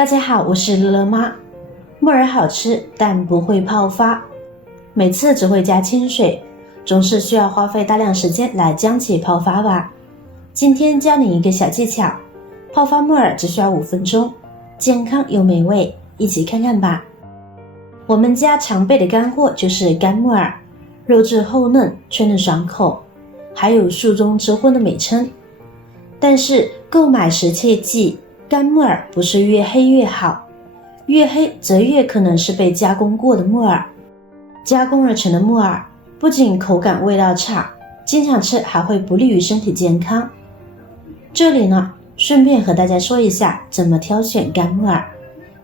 大家好，我是乐乐妈。木耳好吃，但不会泡发，每次只会加清水，总是需要花费大量时间来将其泡发吧。今天教你一个小技巧，泡发木耳只需要5分钟，健康又美味，一起看看吧。我们家常备的干货就是干木耳，肉质厚嫩，脆嫩爽口，还有树中之魂的美称。但是购买时切记，干木耳不是越黑越好，越黑则越可能是被加工过的木耳。加工而成的木耳不仅口感味道差，经常吃还会不利于身体健康。这里呢，顺便和大家说一下怎么挑选干木耳，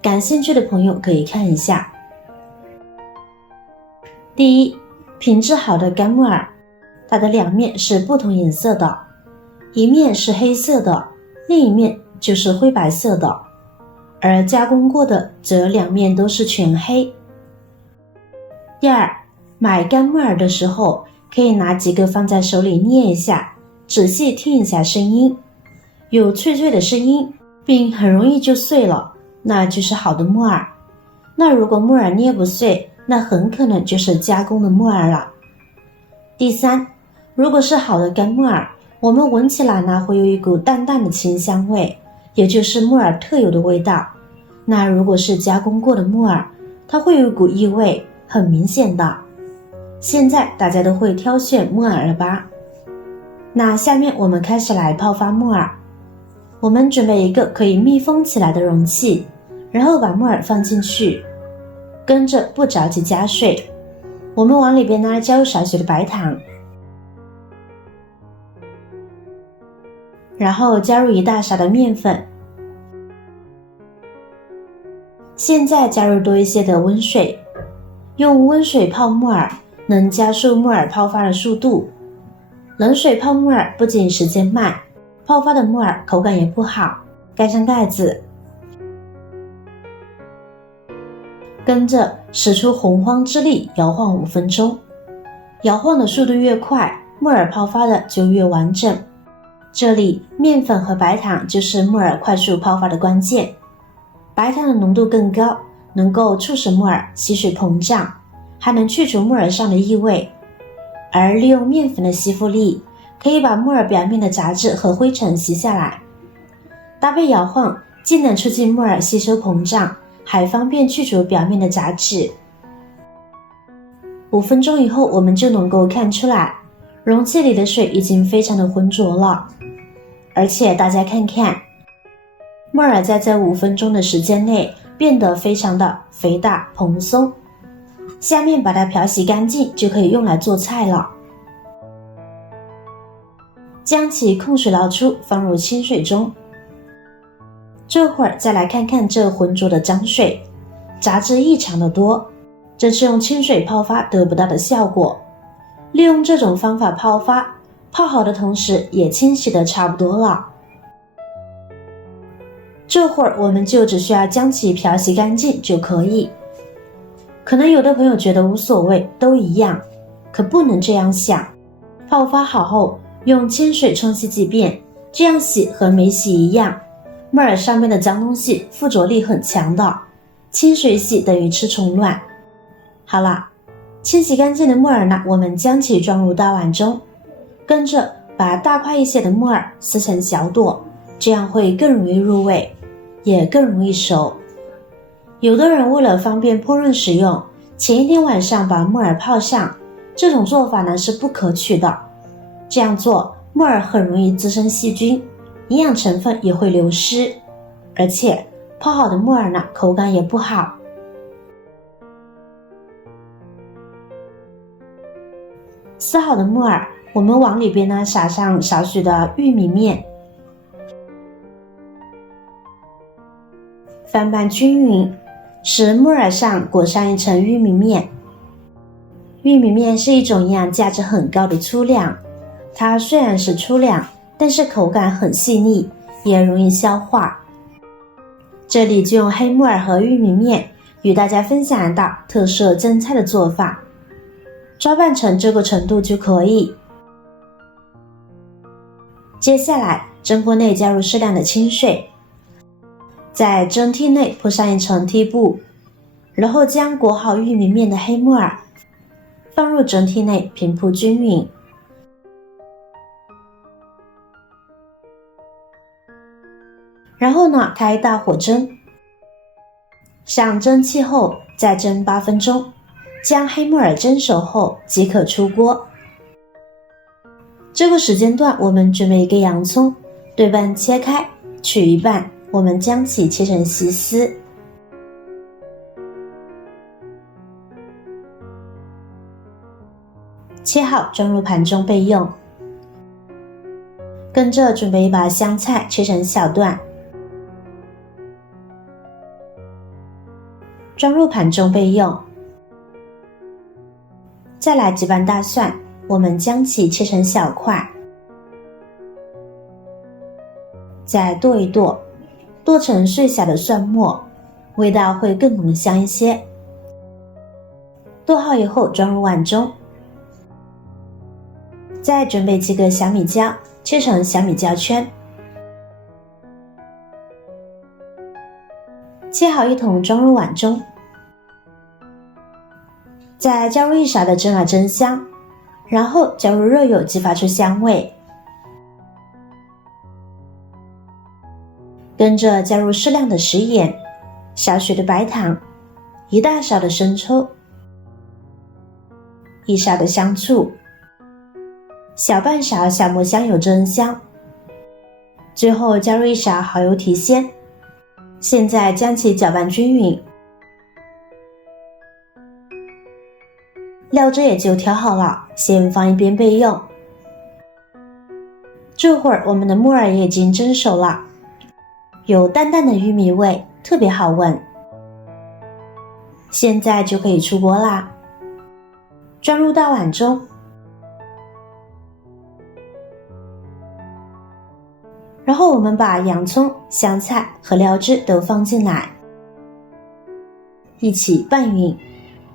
感兴趣的朋友可以看一下。第一，品质好的干木耳，它的两面是不同颜色的，一面是黑色的，另一面就是灰白色的，而加工过的则两面都是全黑。第二，买干木耳的时候，可以拿几个放在手里捏一下，仔细听一下声音，有脆脆的声音，并很容易就碎了，那就是好的木耳。那如果木耳捏不碎，那很可能就是加工的木耳了。第三，如果是好的干木耳，我们闻起来呢会有一股淡淡的清香味，也就是木耳特有的味道。那如果是加工过的木耳，它会有一股异味，很明显的。现在大家都会挑选木耳了吧？那下面我们开始来泡发木耳。我们准备一个可以密封起来的容器，然后把木耳放进去，跟着不着急加水，我们往里边呢加入少许的白糖，然后加入1大勺的面粉，现在加入多一些的温水，用温水泡木耳能加速木耳泡发的速度。冷水泡木耳不仅时间慢，泡发的木耳口感也不好。盖上盖子，跟着使出洪荒之力摇晃5分钟，摇晃的速度越快，木耳泡发的就越完整。这里面粉和白糖就是木耳快速泡发的关键，白糖的浓度更高，能够促使木耳吸水膨胀，还能去除木耳上的异味。而利用面粉的吸附力，可以把木耳表面的杂质和灰尘吸下来。搭配摇晃，既能促进木耳吸收膨胀，还方便去除表面的杂质。5分钟以后，我们就能够看出来，容器里的水已经非常的浑浊了。而且大家看看，木耳在这5分钟的时间内变得非常的肥大蓬松。下面把它漂洗干净，就可以用来做菜了。将其控水捞出，放入清水中。这会儿再来看看这浑浊的脏水，杂质异常的多，这是用清水泡发得不到的效果。利用这种方法泡发，泡好的同时也清洗的差不多了。这会儿我们就只需要将其漂洗干净就可以。可能有的朋友觉得无所谓，都一样，可不能这样想。泡发好后，用清水冲洗几遍，这样洗和没洗一样。木耳上面的脏东西附着力很强的，清水洗等于吃虫卵。好了，清洗干净的木耳呢，我们将其装入大碗中，跟着把大块一些的木耳撕成小朵，这样会更容易入味，也更容易熟。有的人为了方便烹饪使用，前一天晚上把木耳泡上，这种做法呢是不可取的。这样做，木耳很容易滋生细菌，营养成分也会流失，而且泡好的木耳呢，口感也不好。撕好的木耳，我们往里边呢撒上少许的玉米面，翻拌均匀，使木耳上裹上一层玉米面。玉米面是一种营养价值很高的粗粮，它虽然是粗粮，但是口感很细腻，也容易消化。这里就用黑木耳和玉米面与大家分享一道特色蒸菜的做法，抓拌成这个程度就可以。接下来蒸锅内加入适量的清水，在蒸屉内铺上一层屉布，然后将裹好玉米面的黑木耳放入蒸屉内平铺均匀。然后呢，开大火蒸，上蒸汽后再蒸8分钟，将黑木耳蒸熟后即可出锅。这个时间段我们准备一个洋葱，对半切开，取一半，我们将其切成细丝。切好装入盘中备用。跟着准备一把香菜，切成小段，装入盘中备用。再来几瓣大蒜，我们将其切成小块，再剁一剁，剁成碎小的蒜末，味道会更浓香一些。剁好以后装入碗中。再准备几个小米椒，切成小米椒圈。切好一桶装入碗中。再加入一勺的蒸耳增香，然后加入热油激发出香味。跟着加入适量的食盐、少许的白糖、1大勺的生抽、1勺的香醋、小半勺小磨香油增香，最后加入1勺蚝油提鲜。现在将其搅拌均匀，料汁也就调好了，先放一边备用。这会儿我们的木耳也已经蒸熟了，有淡淡的玉米味，特别好闻。现在就可以出锅啦，装入大碗中。然后我们把洋葱、香菜和料汁都放进来，一起拌匀，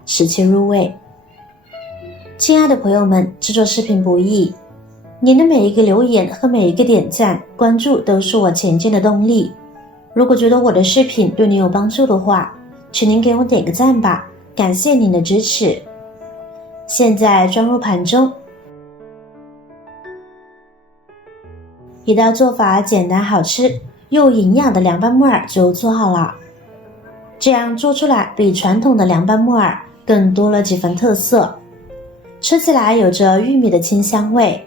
使其入味。亲爱的朋友们，制作视频不易，您的每一个留言和每一个点赞、关注都是我前进的动力。如果觉得我的视频对您有帮助的话，请您给我点个赞吧，感谢您的支持。现在装入盘中。一道做法简单好吃又营养的凉拌木耳就做好了，这样做出来比传统的凉拌木耳更多了几分特色，吃起来有着玉米的清香味，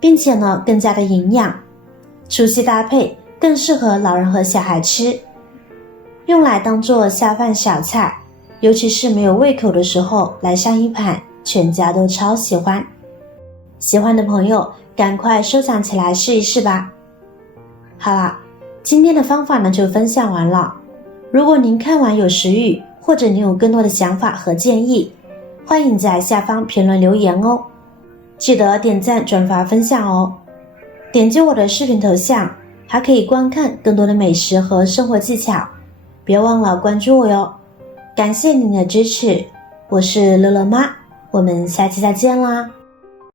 并且呢更加的营养，除夕搭配更适合老人和小孩吃，用来当做下饭小菜，尤其是没有胃口的时候来上一盘，全家都超喜欢。喜欢的朋友赶快收藏起来试一试吧。好了，今天的方法呢就分享完了。如果您看完有食欲，或者您有更多的想法和建议，欢迎在下方评论留言哦。记得点赞、转发、分享哦。点击我的视频头像，还可以观看更多的美食和生活技巧。别忘了关注我哟。感谢您的支持，我是乐乐妈，我们下期再见啦。